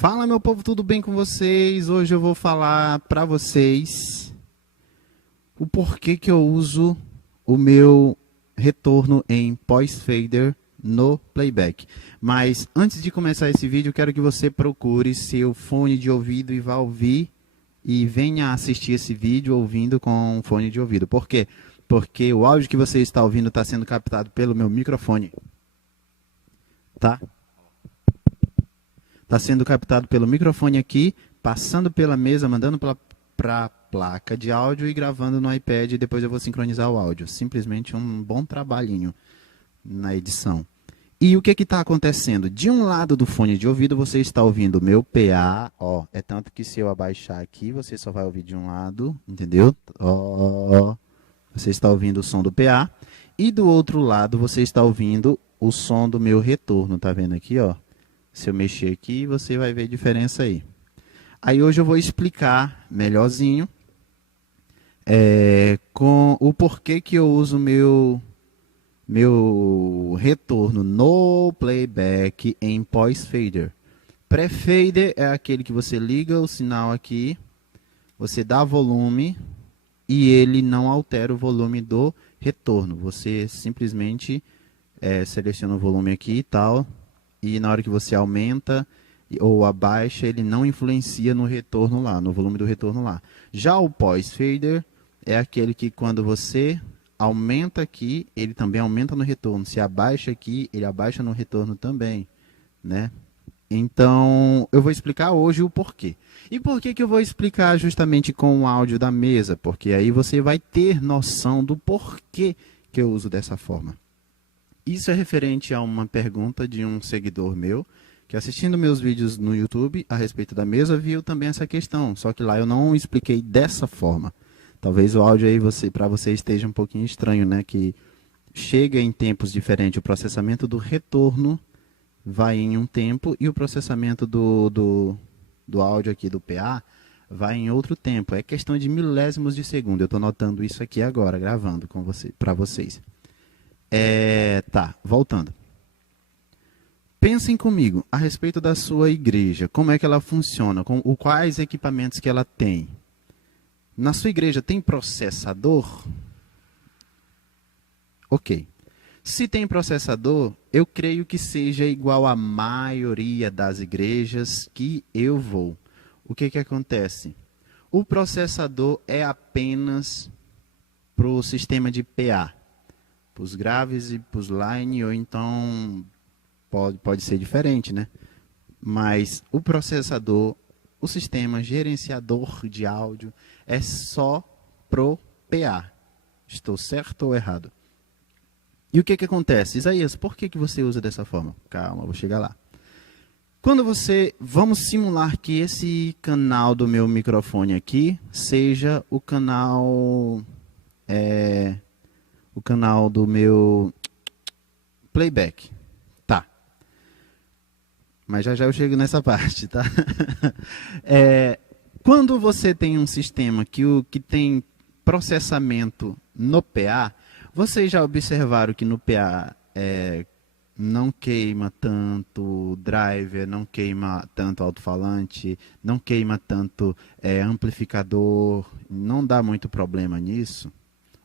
Fala, meu povo, tudo bem com vocês? Hoje eu vou falar para vocês o porquê que eu uso o meu retorno em pós-fader no playback. Mas antes de começar esse vídeo, eu quero que você procure seu fone de ouvido e vá ouvir e venha assistir esse vídeo ouvindo com fone de ouvido. Por quê? Porque o áudio que você está ouvindo está sendo captado pelo meu microfone. Tá? Está sendo captado pelo microfone aqui, passando pela mesa, mandando para a placa de áudio e gravando no iPad. E depois eu vou sincronizar o áudio. Simplesmente um bom trabalhinho na edição. E o que está acontecendo? De um lado do fone de ouvido você está ouvindo o meu PA. Ó, é tanto que se eu abaixar aqui, você só vai ouvir de um lado, entendeu? Ó, você está ouvindo o som do PA. E do outro lado você está ouvindo o som do meu retorno. Tá vendo aqui, ó? Se eu mexer aqui, você vai ver a diferença aí. Aí hoje eu vou explicar melhorzinho com o porquê que eu uso meu retorno no playback em pós-fader. Pré-fader é aquele que você liga o sinal aqui, você dá volume e ele não altera o volume do retorno. Você simplesmente seleciona o volume aqui e tal. E na hora que você aumenta ou abaixa, ele não influencia no retorno lá, no volume do retorno lá. Já o pós-fader é aquele que quando você aumenta aqui, ele também aumenta no retorno. Se abaixa aqui, ele abaixa no retorno também, né? Então, eu vou explicar hoje o porquê. E por que eu vou explicar justamente com o áudio da mesa? Porque aí você vai ter noção do porquê que eu uso dessa forma. Isso é referente a uma pergunta de um seguidor meu, que assistindo meus vídeos no YouTube a respeito da mesa, viu também essa questão. Só que lá eu não expliquei dessa forma. Talvez o áudio aí para você esteja um pouquinho estranho, né? Que chega em tempos diferentes. O processamento do retorno vai em um tempo e o processamento do áudio aqui do PA vai em outro tempo. É questão de milésimos de segundo. Eu estou notando isso aqui agora, gravando para vocês. Tá, voltando. Pensem comigo a respeito da sua igreja. Como é que ela funciona? Quais equipamentos que ela tem? Na sua igreja tem processador? Ok. Se tem processador, eu creio que seja igual à maioria das igrejas que eu vou. O que acontece? O processador é apenas para o sistema de PA. Para os graves e para os line, ou então pode ser diferente, né? Mas o processador, o sistema gerenciador de áudio é só pro PA. Estou certo ou errado? E o que acontece? Isaías, por que você usa dessa forma? Calma, vou chegar lá. Vamos simular que esse canal do meu microfone aqui seja o canal do meu playback. Tá. Mas já eu chego nessa parte, tá? Quando você tem um sistema que tem processamento no PA, vocês já observaram que no PA não queima tanto driver, não queima tanto alto-falante, não queima tanto amplificador, não dá muito problema nisso?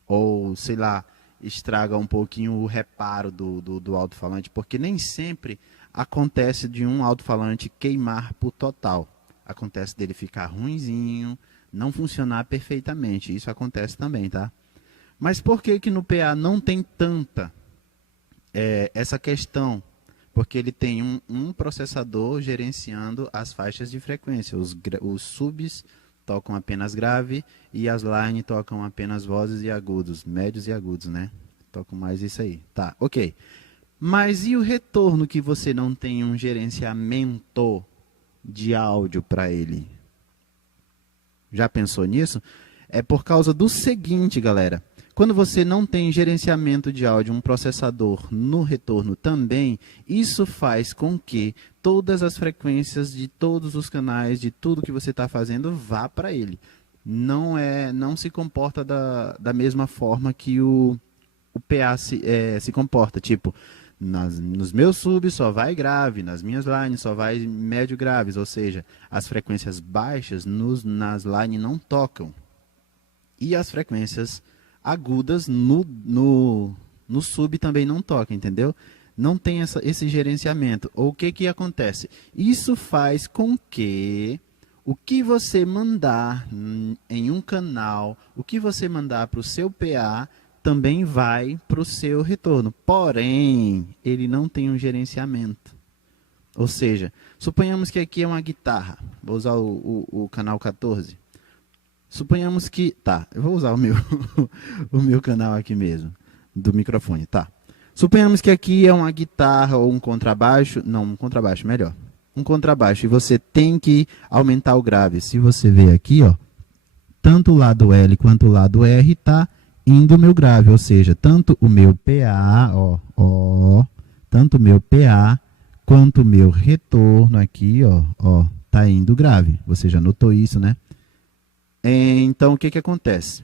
Ou, sei lá, estraga um pouquinho o reparo do alto-falante, porque nem sempre acontece de um alto-falante queimar por total. Acontece dele ficar ruinzinho, não funcionar perfeitamente. Isso acontece também, tá? Mas por que no PA não tem tanta essa questão? Porque ele tem um processador gerenciando as faixas de frequência. Os subs tocam apenas grave e as line tocam apenas vozes e agudos, médios e agudos, né? Tocam mais isso aí. Tá, ok. Mas e o retorno que você não tem um gerenciamento de áudio para ele? Já pensou nisso? É por causa do seguinte, galera. Quando você não tem gerenciamento de áudio, um processador no retorno também, isso faz com que todas as frequências de todos os canais, de tudo que você está fazendo, vá para ele. Não se comporta da mesma forma que o PA se comporta. Tipo, Nos meus subs só vai grave, nas minhas lines só vai médio graves, ou seja, as frequências baixas nas lines não tocam. E as frequências agudas no sub também não tocam, entendeu? Não tem esse gerenciamento. Ou o que acontece? Isso faz com que o que você mandar em um canal, o que você mandar para o seu PA, também vai para o seu retorno. Porém, ele não tem um gerenciamento. Ou seja, suponhamos que aqui é uma guitarra. Vou usar o canal 14. Suponhamos que... Tá, eu vou usar o meu, o meu canal aqui mesmo, do microfone, tá. Suponhamos que aqui é uma guitarra ou um contrabaixo. Não, um contrabaixo, melhor. Um contrabaixo. E você tem que aumentar o grave. Se você ver aqui, ó, tanto o lado L quanto o lado R tá indo o meu grave, ou seja, tanto o meu PA, tanto o meu PA quanto o meu retorno aqui, ó, tá indo grave. Você já notou isso, né? Então, o que acontece?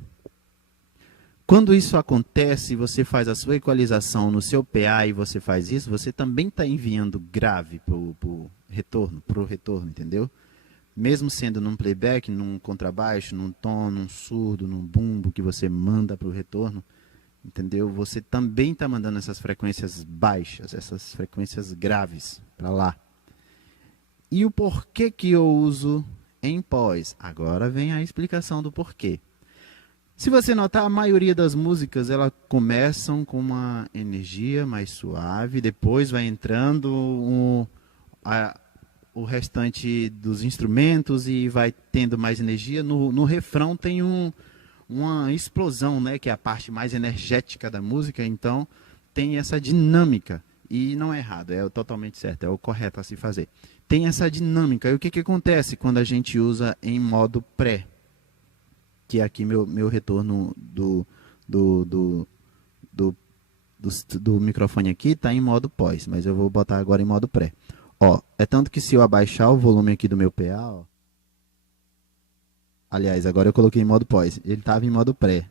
Quando isso acontece, você faz a sua equalização no seu PA e você faz isso, você também está enviando grave pro retorno, entendeu? Mesmo sendo num playback, num contrabaixo, num tom, num surdo, num bumbo que você manda para o retorno, entendeu? Você também está mandando essas frequências baixas, essas frequências graves para lá. E o porquê que eu uso em pós? Agora vem a explicação do porquê. Se você notar, a maioria das músicas elas começam com uma energia mais suave, depois vai entrando o restante dos instrumentos e vai tendo mais energia. No refrão tem uma explosão, né, que é a parte mais energética da música, então tem essa dinâmica. E não é errado, é totalmente certo, é o correto a se fazer. Tem essa dinâmica. E o que acontece quando a gente usa em modo pré? Que é aqui meu retorno do microfone aqui está em modo pós, mas eu vou botar agora em modo pré. Ó, é tanto que se eu abaixar o volume aqui do meu PA, ó, aliás, agora eu coloquei em modo pós, ele estava em modo pré.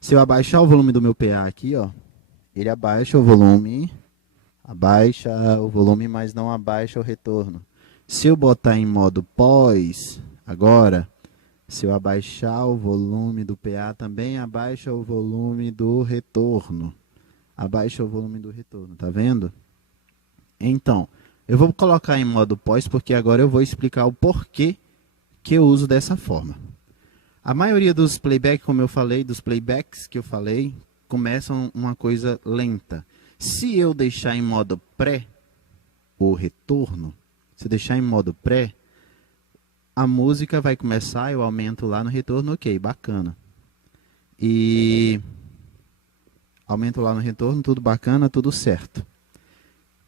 Se eu abaixar o volume do meu PA aqui, ó, ele abaixa o volume, mas não abaixa o retorno. Se eu botar em modo pós, agora, se eu abaixar o volume do PA, também abaixa o volume do retorno. Abaixa o volume do retorno, tá vendo? Então, eu vou colocar em modo pós, porque agora eu vou explicar o porquê que eu uso dessa forma. A maioria dos playbacks, como eu falei, dos playbacks que eu falei, começam uma coisa lenta. Se eu deixar em modo pré, o retorno, se eu deixar em modo pré, a música vai começar, eu aumento lá no retorno, ok, bacana. E aumento lá no retorno, tudo bacana, tudo certo.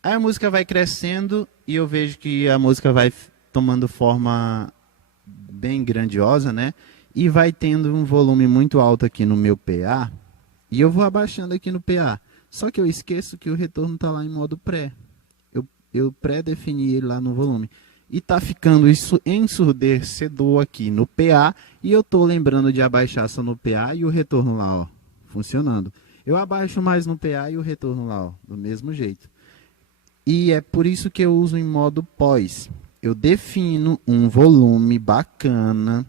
Aí a música vai crescendo e eu vejo que a música vai tomando forma bem grandiosa, né? E vai tendo um volume muito alto aqui no meu PA. E eu vou abaixando aqui no PA. Só que eu esqueço que o retorno está lá em modo pré. Eu pré-defini ele lá no volume. E está ficando isso ensurdecedor aqui no PA. E eu estou lembrando de abaixar só no PA e o retorno lá, ó, funcionando. Eu abaixo mais no PA e o retorno lá, ó, do mesmo jeito. E é por isso que eu uso em modo pós. Eu defino um volume bacana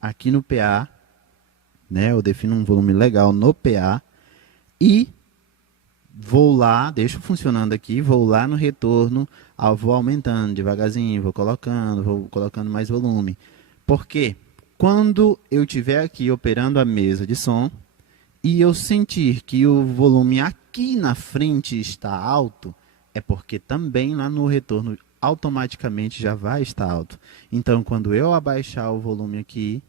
aqui no PA, né? Eu defino um volume legal no PA e vou lá, deixo funcionando aqui, vou lá no retorno, vou aumentando devagarzinho, vou colocando mais volume. Porque quando eu estiver aqui operando a mesa de som e eu sentir que o volume aqui na frente está alto, é porque também lá no retorno automaticamente já vai estar alto. Então, quando eu abaixar o volume aqui,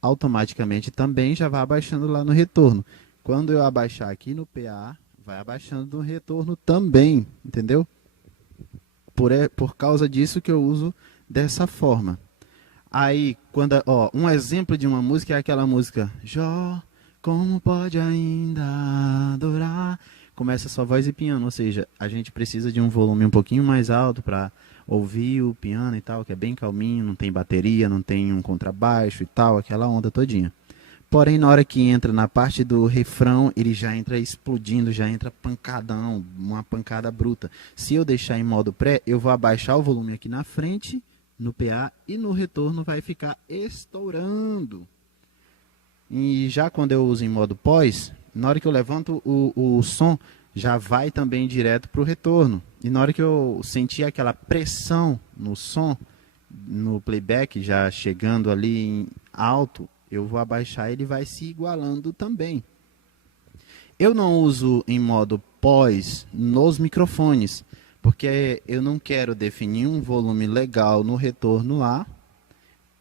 automaticamente também já vai abaixando lá no retorno. Quando eu abaixar aqui no PA, vai abaixando no retorno também, entendeu? Por causa disso que eu uso dessa forma. Aí, um exemplo de uma música é aquela música Jó, como pode ainda adorar? Começa só voz e piano, ou seja, a gente precisa de um volume um pouquinho mais alto para ouvir o piano e tal, que é bem calminho, não tem bateria, não tem um contrabaixo e tal, aquela onda todinha. Porém, na hora que entra na parte do refrão, ele já entra explodindo, já entra pancadão, uma pancada bruta. Se eu deixar em modo pré, eu vou abaixar o volume aqui na frente, no PA, e no retorno vai ficar estourando. E já quando eu uso em modo pós, na hora que eu levanto o som, já vai também direto para o retorno. E na hora que eu sentir aquela pressão no som, no playback, já chegando ali em alto, eu vou abaixar e ele vai se igualando também. Eu não uso em modo pós nos microfones, porque eu não quero definir um volume legal no retorno lá.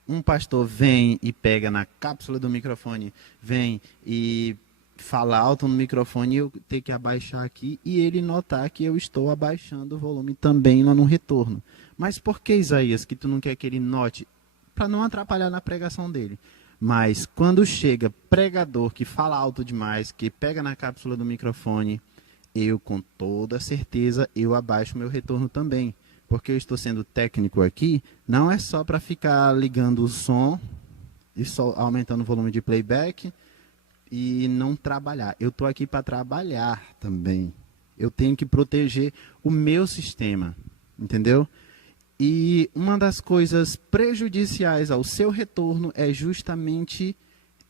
Um pastor vem e pega na cápsula do microfone, vem e fala alto no microfone, eu tenho que abaixar aqui e ele notar que eu estou abaixando o volume também lá no retorno. Mas por que, Isaías, que tu não quer que ele note? Para não atrapalhar na pregação dele. Mas quando chega pregador que fala alto demais, que pega na cápsula do microfone, eu com toda certeza eu abaixo meu retorno também. Porque eu estou sendo técnico aqui, não é só para ficar ligando o som e só aumentando o volume de playback e não trabalhar. Eu estou aqui para trabalhar também. Eu tenho que proteger o meu sistema, entendeu? E uma das coisas prejudiciais ao seu retorno é justamente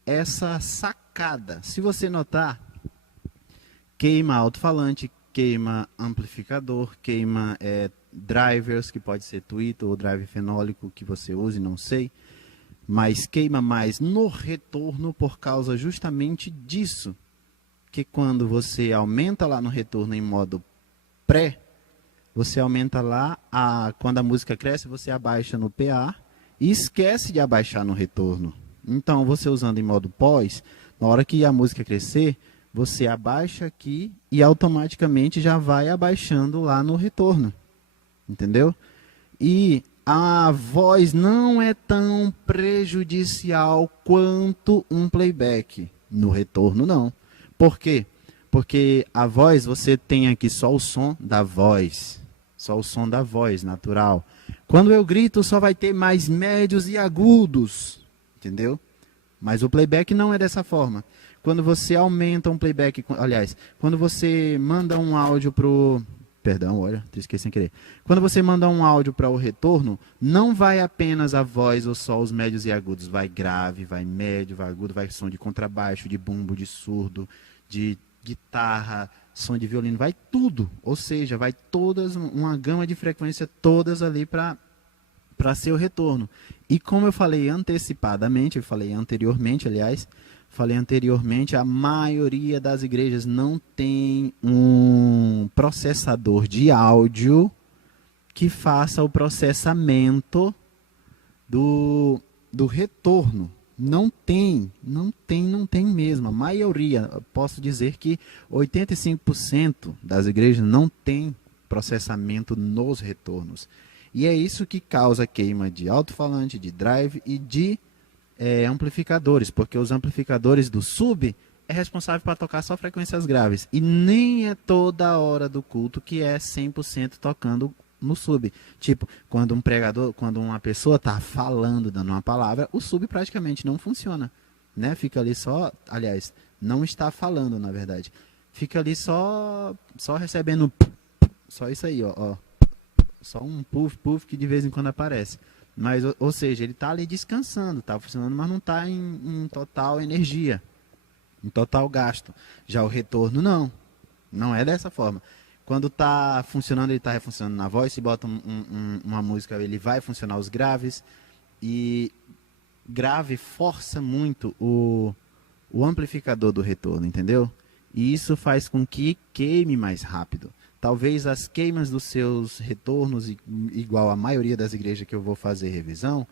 essa sacada. Se você notar, queima alto-falante, queima amplificador, queima drivers, que pode ser tweeter ou drive fenólico que você use, não sei. Mas queima mais no retorno por causa justamente disso. Que quando você aumenta lá no retorno em modo pré, você aumenta lá, quando a música cresce, você abaixa no PA e esquece de abaixar no retorno. Então, você usando em modo pós, na hora que a música crescer, você abaixa aqui e automaticamente já vai abaixando lá no retorno. Entendeu? E a voz não é tão prejudicial quanto um playback. No retorno, não. Por quê? Porque a voz, você tem aqui só o som da voz. Só o som da voz, natural. Quando eu grito, só vai ter mais médios e agudos. Entendeu? Mas o playback não é dessa forma. Quando você aumenta um playback... Aliás, quando você manda um áudio pro... Perdão, olha, esqueci sem querer. Quando você manda um áudio para o retorno, não vai apenas a voz ou só os médios e agudos. Vai grave, vai médio, vai agudo, vai som de contrabaixo, de bumbo, de surdo, de guitarra, som de violino, vai tudo. Ou seja, vai todas, uma gama de frequência todas ali para seu retorno. E como eu falei antecipadamente, eu falei anteriormente, aliás, a maioria das igrejas não tem um processador de áudio que faça o processamento do retorno. Não tem mesmo. A maioria, posso dizer que 85% das igrejas não tem processamento nos retornos. E é isso que causa queima de alto-falante, de drive e de amplificadores, porque os amplificadores do sub é responsável para tocar só frequências graves. E nem é toda hora do culto que é 100% tocando no sub. Tipo, quando um pregador, quando uma pessoa está falando, dando uma palavra, o sub praticamente não funciona. Né? Fica ali só, aliás, não está falando, na verdade. Fica ali só recebendo, só isso aí, ó. Só um puff que de vez em quando aparece. Mas, ou seja, ele está ali descansando, está funcionando, mas não está em total energia, em total gasto. Já o retorno, não é dessa forma. Quando está funcionando, ele está refuncionando na voz, se bota uma música, ele vai funcionar os graves, e grave força muito o amplificador do retorno, entendeu? E isso faz com que queime mais rápido. Talvez as queimas dos seus retornos, igual a maioria das igrejas que eu vou fazer revisão,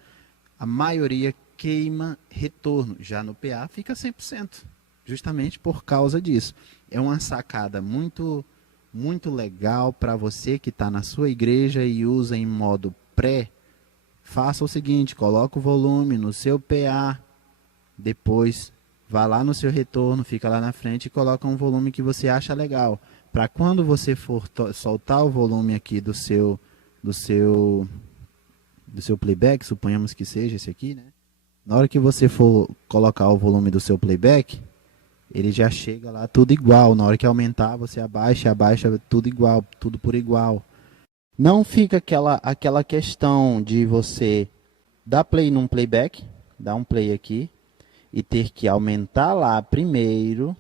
a maioria queima retorno. Já no PA fica 100%, justamente por causa disso. É uma sacada muito, muito legal para você que está na sua igreja e usa em modo pré. Faça o seguinte, coloca o volume no seu PA, depois vá lá no seu retorno, fica lá na frente e coloca um volume que você acha legal. Para quando você for soltar o volume aqui do seu playback, suponhamos que seja esse aqui, né? Na hora que você for colocar o volume do seu playback, ele já chega lá tudo igual. Na hora que aumentar, você abaixa, abaixa tudo igual, tudo por igual. Não fica aquela questão de você dar play num playback, dar um play aqui, e ter que aumentar lá primeiro,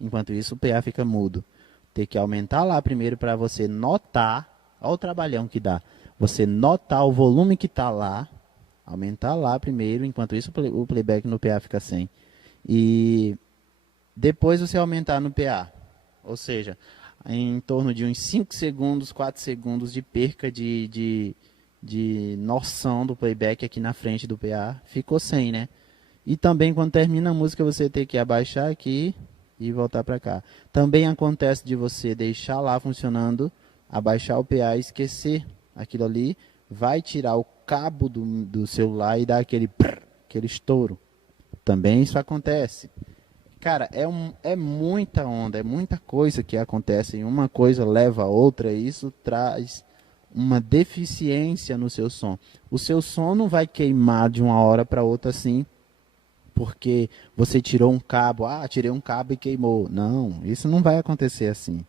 enquanto isso o PA fica mudo. Ter que aumentar lá primeiro para você notar, olha o trabalhão que dá, você notar o volume que está lá, aumentar lá primeiro, enquanto isso o playback no PA fica sem. E depois você aumentar no PA, ou seja, em torno de uns 5 segundos, 4 segundos de perca de noção do playback aqui na frente do PA, ficou sem, né? E também quando termina a música você tem que abaixar aqui e voltar para cá. Também acontece de você deixar lá funcionando, abaixar o PA e esquecer aquilo ali, vai tirar o cabo do celular e dar aquele estouro. Também isso acontece. Cara, é muita onda, é muita coisa que acontece e uma coisa leva a outra e isso traz uma deficiência no seu som. O seu som não vai queimar de uma hora para outra assim, porque você tirou um cabo, tirei um cabo e queimou. Não, isso não vai acontecer assim.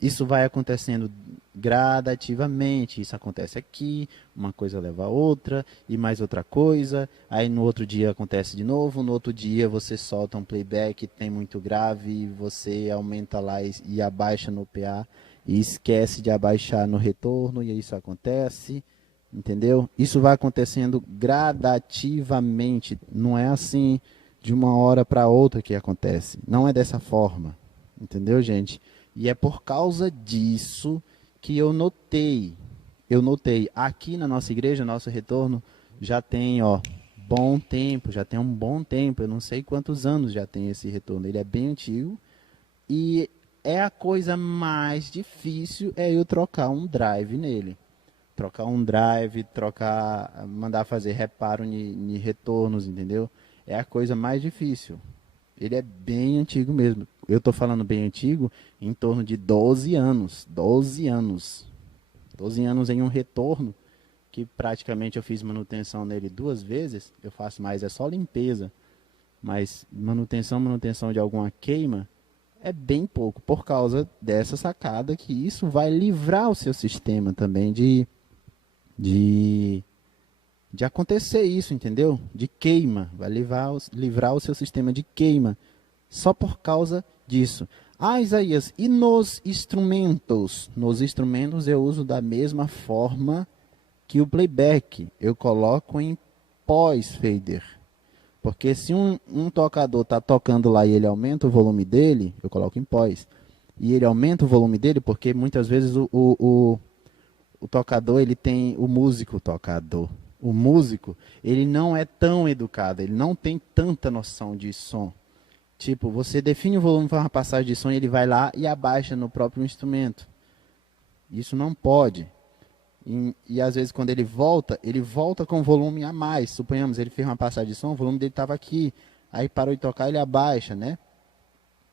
Isso vai acontecendo gradativamente. Isso acontece aqui, uma coisa leva a outra, e mais outra coisa. Aí no outro dia acontece de novo. No outro dia você solta um playback, tem muito grave, e você aumenta lá e abaixa no PA, e esquece de abaixar no retorno, e isso acontece. Entendeu? Isso vai acontecendo gradativamente. Não é assim de uma hora para outra que acontece. Não é dessa forma. Entendeu, gente? E é por causa disso que eu notei aqui na nossa igreja, nosso retorno já tem, bom tempo, já tem um bom tempo, eu não sei quantos anos já tem esse retorno, ele é bem antigo e é a coisa mais difícil é eu trocar um drive nele. Trocar um drive, mandar fazer reparo em retornos, entendeu? É a coisa mais difícil. Ele é bem antigo mesmo. Eu estou falando bem antigo, em torno de 12 anos. 12 anos. 12 anos em um retorno, que praticamente eu fiz manutenção nele 2 vezes. Eu faço mais, é só limpeza. Mas manutenção de alguma queima, é bem pouco. Por causa dessa sacada, que isso vai livrar o seu sistema também de, de acontecer isso, entendeu? De queima. Vai livrar o seu sistema de queima. Só por causa disso. Isaías, e nos instrumentos? Nos instrumentos eu uso da mesma forma que o playback. Eu coloco em pós-fader. Porque se um tocador está tocando lá e ele aumenta o volume dele, eu coloco em pós. E ele aumenta o volume dele porque muitas vezes o tocador, ele tem o músico tocador. O músico, ele não é tão educado, ele não tem tanta noção de som. Tipo, você define o volume para uma passagem de som e ele vai lá e abaixa no próprio instrumento. Isso não pode. E às vezes quando ele volta com volume a mais. Suponhamos, ele fez uma passagem de som, o volume dele estava aqui. Aí parou de tocar, ele abaixa, né?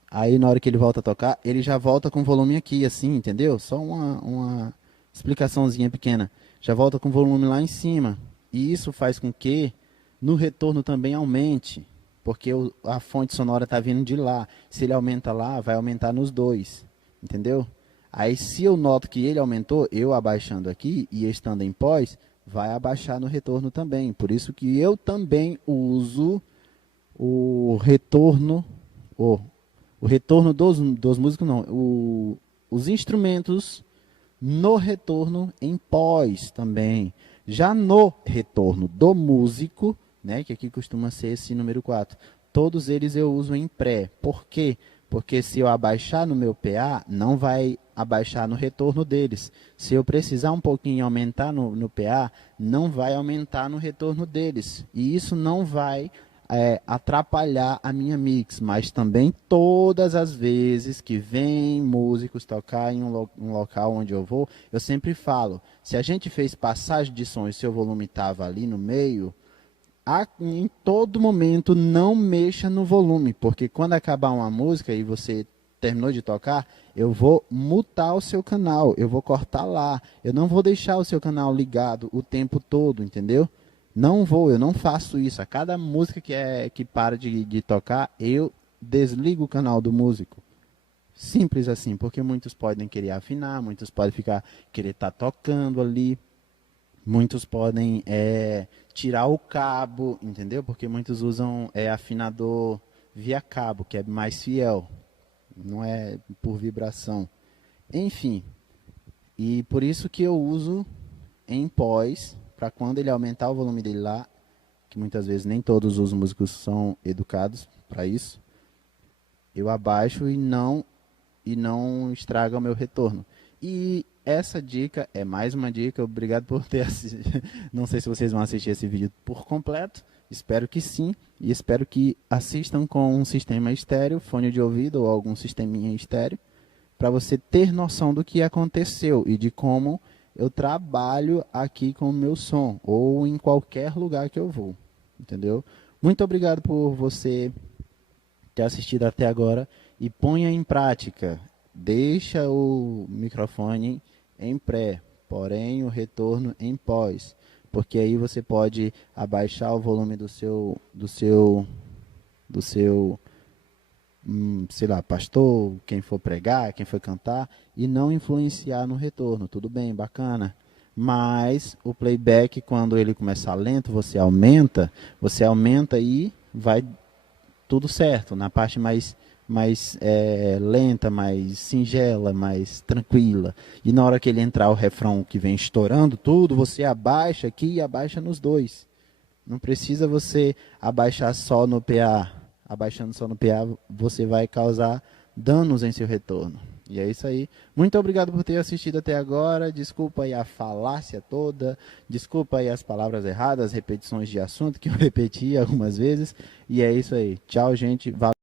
Aí na hora que ele volta a tocar, ele já volta com o volume aqui, assim, entendeu? Só uma explicaçãozinha pequena. Já volta com o volume lá em cima. E isso faz com que no retorno também aumente. Porque a fonte sonora está vindo de lá. Se ele aumenta lá, vai aumentar nos dois. Entendeu? Aí se eu noto que ele aumentou, eu abaixando aqui e estando em pós, vai abaixar no retorno também. Por isso que eu também uso o retorno, o retorno dos músicos, não, os instrumentos no retorno em pós também. Já no retorno do músico, né, que aqui costuma ser esse número 4, todos eles eu uso em pré. Por quê? Porque se eu abaixar no meu PA, não vai abaixar no retorno deles. Se eu precisar um pouquinho aumentar no PA, não vai aumentar no retorno deles. E isso não vai atrapalhar a minha mix, mas também todas as vezes que vem músicos tocar em um local onde eu vou, eu sempre falo, se a gente fez passagem de som e seu volume estava ali no meio, em todo momento não mexa no volume, porque quando acabar uma música e você terminou de tocar, eu vou mutar o seu canal, eu vou cortar lá, eu não vou deixar o seu canal ligado o tempo todo, entendeu? Eu não faço isso. A cada música que para de tocar, eu desligo o canal do músico. Simples assim, porque muitos podem querer afinar, muitos podem querer estar tocando ali, muitos podem tirar o cabo, entendeu? Porque muitos usam afinador via cabo, que é mais fiel, não é por vibração. Enfim, e por isso que eu uso em pós, para quando ele aumentar o volume dele lá, que muitas vezes nem todos os músicos são educados para isso, eu abaixo e não estraga o meu retorno. E essa dica é mais uma dica. Obrigado por ter assistido. Não sei se vocês vão assistir esse vídeo por completo. Espero que sim. E espero que assistam com um sistema estéreo, fone de ouvido ou algum sisteminha estéreo, para você ter noção do que aconteceu e de como eu trabalho aqui com o meu som ou em qualquer lugar que eu vou. Entendeu? Muito obrigado por você ter assistido até agora e ponha em prática. Deixa o microfone em pré, porém o retorno em pós, porque aí você pode abaixar o volume do seu sei lá, pastor, quem for pregar, quem for cantar, e não influenciar no retorno. Tudo bem, bacana. Mas o playback, quando ele começar lento, você aumenta e vai tudo certo. Na parte mais lenta, mais singela, mais tranquila. E na hora que ele entrar o refrão que vem estourando tudo, você abaixa aqui e abaixa nos dois. Não precisa você abaixar só no PA. Abaixando só no PA, você vai causar danos em seu retorno. E é isso aí. Muito obrigado por ter assistido até agora. Desculpa aí a falácia toda. Desculpa aí as palavras erradas, repetições de assunto que eu repeti algumas vezes. E é isso aí. Tchau, gente. Valeu.